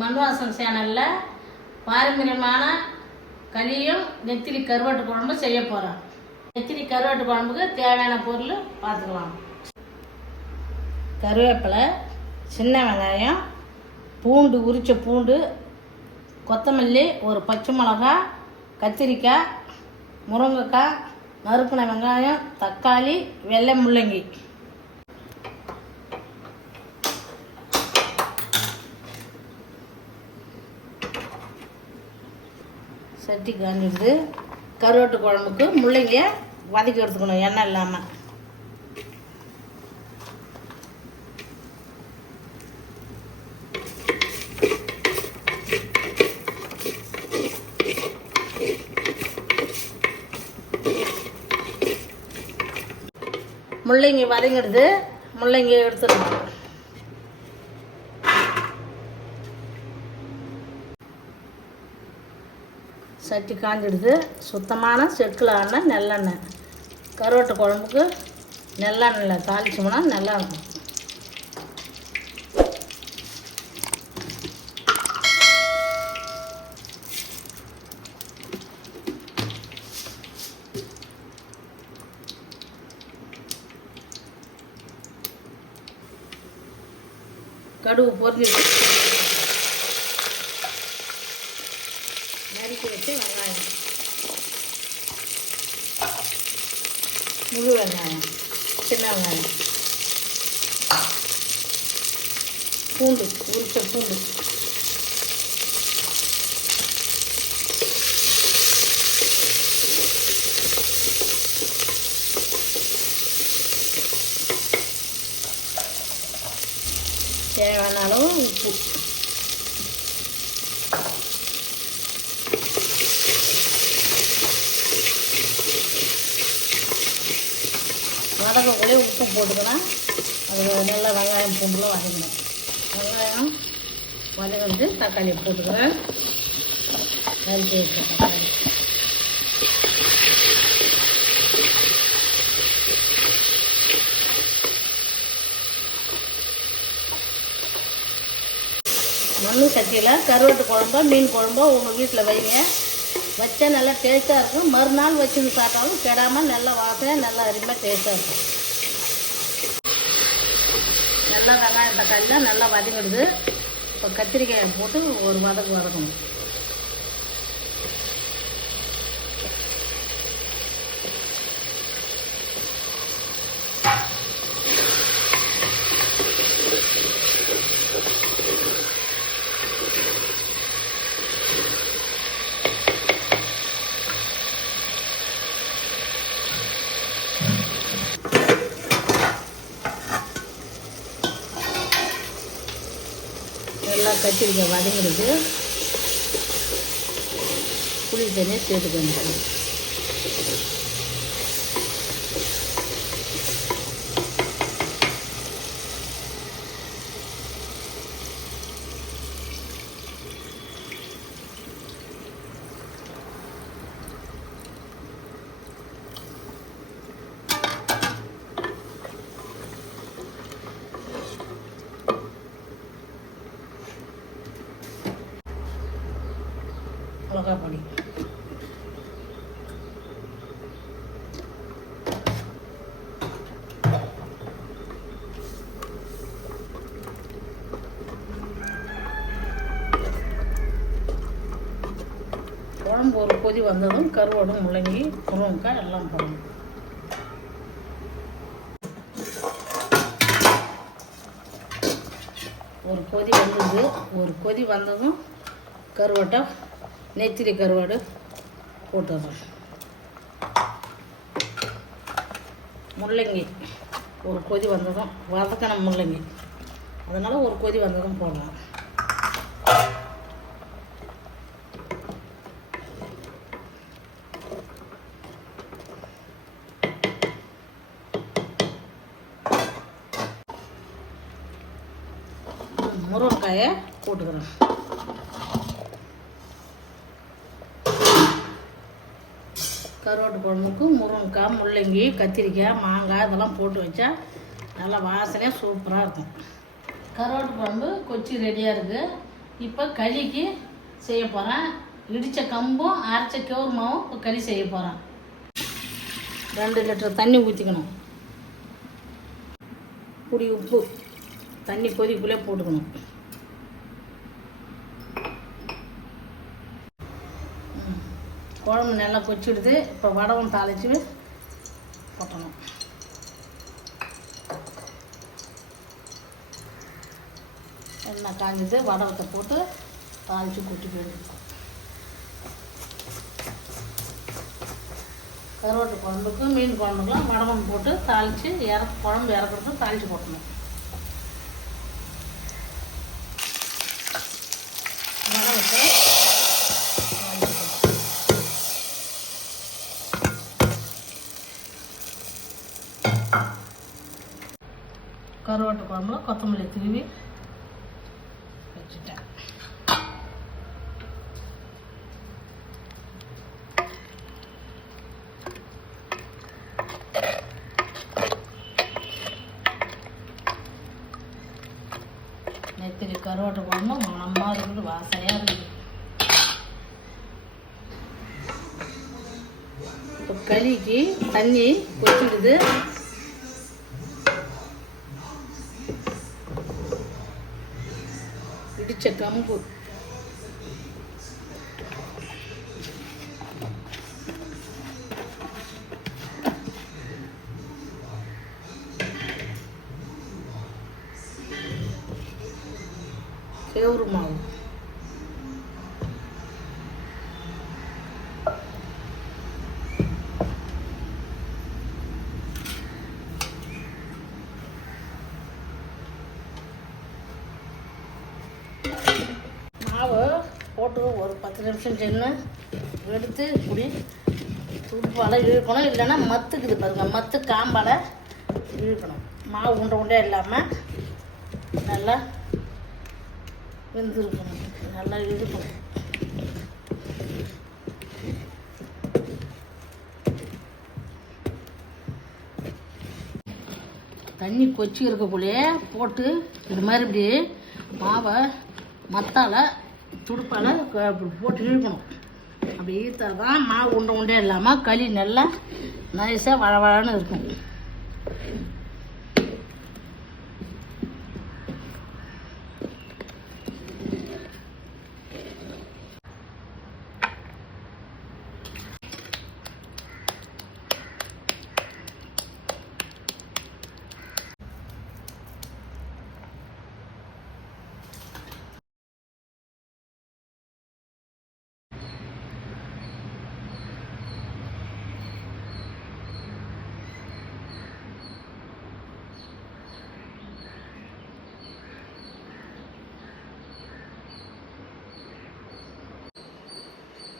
மண்வாசம் சேனலில் பாரம்பரியமான களியும் நெத்திலி கருவாட்டு குழம்பு செய்ய போகிறோம். நெத்திலி கருவாட்டு குழம்புக்கு தேவையான பொருள் பார்த்துக்கலாம். கருவேப்பிலை, சின்ன வெங்காயம், பூண்டு, உரித்த பூண்டு, கொத்தமல்லி, ஒரு பச்சை மிளகா, கத்திரிக்காய், முருங்கைக்காய், நறுக்கின வெங்காயம், தக்காளி, வெள்ளை முள்ளங்கி. சட்டி காஞ்சிடுது. கருவாட்டு குழம்புக்கு முள்ளங்கியை வதக்கி எடுத்துக்கணும் எண்ணெய் இல்லாமல். முள்ளங்கி வதங்கிடுது. முள்ளங்கியை எடுத்துக்கணும். சட்டி காஞ்சிடுது. சுத்தமான செக்கில் ஆன நெல்லெண்ணெய். கருவாட்டு குழம்புக்கு நெல்லெண்ணெயில் தாளிச்சோம்னா நல்லா இருக்கும். கடுகு பொரிஞ்சிடுது. நறுக்கி வச்சு வெங்காயம், முழு வெங்காயம், சின்ன வெங்காயம், பூண்டு, உரிச்ச பூண்டு, தேவையான அளவு உப்பு. வதக்கக்குள்ளே உப்பு போட்டுக்கலாம். அது நல்லா வெங்காயம் பூண்டுலாம் வதக்கணும். வெங்காயம் வதக்கிட்டு தக்காளி போட்டுக்கிறேன். நறுக்கி வச்ச தக்காளி. மண் சட்டியில் கருவாட்டு குழம்போ மீன் குழம்போ உங்கள் வீட்டில் வைங்க. வச்சா நல்லா டேஸ்ட்டாக இருக்கும். மறுநாள் வச்சுன்னு சாப்பிட்டாலும் கெடாமல் நல்லா வாசனையாக நல்லா அருமையாக டேஸ்ட்டாக இருக்கும். நல்லா வெங்காயம் தக்காளிலாம் நல்லா வதங்கிடுது. இப்போ கத்திரிக்காயை போட்டு ஒரு வதக்கணும். நல்லா கத்திரிக்காய் வதங்கிடுது. புளி தண்ணியை சேர்த்துக்கணும். மிளகாய் பொடி, குழம்பு ஒரு கொதி வந்ததும் கருவாடும் முள்ளங்கி முருங்கைக்காய் எல்லாம் போடணும். ஒரு கொதி வந்ததும் கருவாட்டை நெத்திலி கருவாடு போட்டுடுறோம். முள்ளங்கி ஒரு கொதி வந்ததும் வதக்கணும் முள்ளங்கி, அதனால் ஒரு கொதி வந்ததும் போடலாம். முருங்கைக்காயை போட்டுக்கிறோம். கருவாட்டு குழம்புக்கு முருங்கைக்காய், முள்ளங்கி, கத்திரிக்காய், மாங்காய் இதெல்லாம் போட்டு வச்சா நல்லா வாசனையாக சூப்பராக இருக்கும். கருவாட்டு குழம்பு கொச்சி ரெடியாக இருக்குது. இப்போ களிக்கு செய்ய போகிறேன். இடித்த கம்பும் அரைச்ச கவுருமாவும் இப்போ களி செய்ய போகிறேன். 2 லிட்டர் தண்ணி ஊற்றிக்கணும். புடி உப்பு தண்ணி கொதிக்குள்ளே போட்டுக்கணும். குழம்பு நல்லா கொச்சிடுது. இப்போ வடவும் தாளித்து போட்டணும். எண்ணெய் காஞ்சிட்டு வடவத்தை போட்டு தாளித்து கொட்டி போயிடுது. கருவாட்டு குழம்புக்கு மீன் குழம்புக்கெலாம் வடவம் போட்டு தாளித்து குழம்பு இறக்குறது தாளித்து போட்டணும். வடவத்தை கருவாட்டு குழம்புல கொத்தமல்லி தூவி வச்சுட்டேன். நெத்திலி கருவாட்டு குழம்பு மணமாக இருக்குது, வாசனையாக இருக்குது. இப்போ களிக்கு தண்ணி கொச்சிடுது. இடித்த கம்பு கேவுரு மாவு மாவு போட்டு ஒரு 10 நிமிஷம் சென்று எடுத்து இப்படி துடுப்பால் இழுக்கணும். இல்லைன்னா மத்துக்குது பாருங்கள், மத்து காம்பால் இழுக்கணும். மாவு உண்டை உண்டே இல்லாமல் நல்லா வெந்திருக்கணும். நல்லா இழுக்கணும். தண்ணி கொச்சி இருக்கக்குள்ளேயே போட்டு இது மாதிரி இப்படி மாவை மத்தால் துடுப்பால் போட்டு இழுக்கணும். அப்படி இழுத்தால் தான் மாவு உண்டை உண்டே இல்லாமல் களி நல்லா நைஸாக வழவழன்னு இருக்கும்.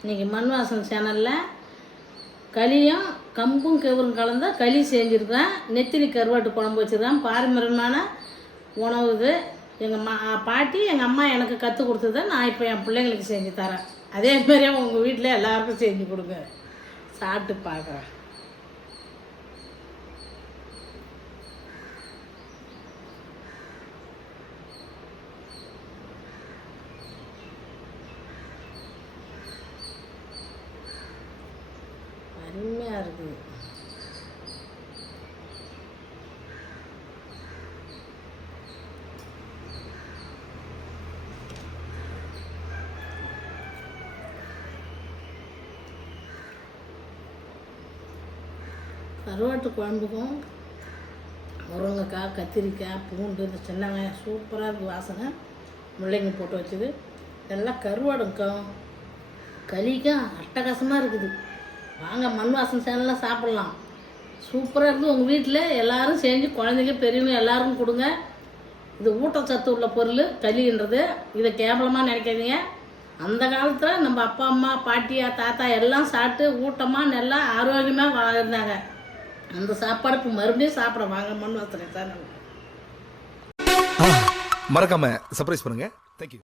இன்றைக்கி மண் வாசன் சேனலில் களியும் கம்பும் கவுரும் கலந்த களி செஞ்சுருக்கேன். நெத்திலி கருவாட்டு குழம்பு வச்சுருக்கேன். பாரம்பரியமான உணவு இது. எங்கள் பாட்டி எங்கள் அம்மா எனக்கு கற்றுக் கொடுத்ததை நான் இப்போ என் பிள்ளைங்களுக்கு செஞ்சு தரேன். அதே மாதிரியே உங்கள் வீட்டில் எல்லாருக்கும் செஞ்சு கொடுங்க, சாப்பிட்டு பார்க்குறேன். அருமையாக இருக்குது. கருவாட்டு குழம்புக்கும் முருங்கைக்காய், கத்திரிக்காய், பூண்டு, இந்த சின்ன வெங்காயம் சூப்பராக இருக்குது. வாசனை முள்ளங்கி போட்டு வச்சுது. எல்லாம் கருவாடுக்கும் களிக்கும் அட்டகாசமாக இருக்குது. வாங்க மண் வாசன் சேனலில் சாப்பிட்லாம். சூப்பராக இருக்குது. உங்கள் வீட்டில் எல்லோரும் செஞ்சு குழந்தைங்க பெரியவங்க எல்லாருக்கும் கொடுங்க. இது ஊட்டச்சத்து உள்ள பொருள் களின்றது. இதை கேவலமாக நினைக்காதீங்க. அந்த காலத்தில் நம்ம அப்பா அம்மா பாட்டியா தாத்தா எல்லாம் சாப்பிட்டு ஊட்டமாக நல்லா ஆரோக்கியமாக வாழ்ந்தாங்க. அந்த சாப்பாடு இப்போ மறுபடியும் சாப்பிட வாங்க மண் வாசனை சேனல். மறக்காம சர்ப்ரைஸ் பண்ணுங்க. தேங்க்யூ.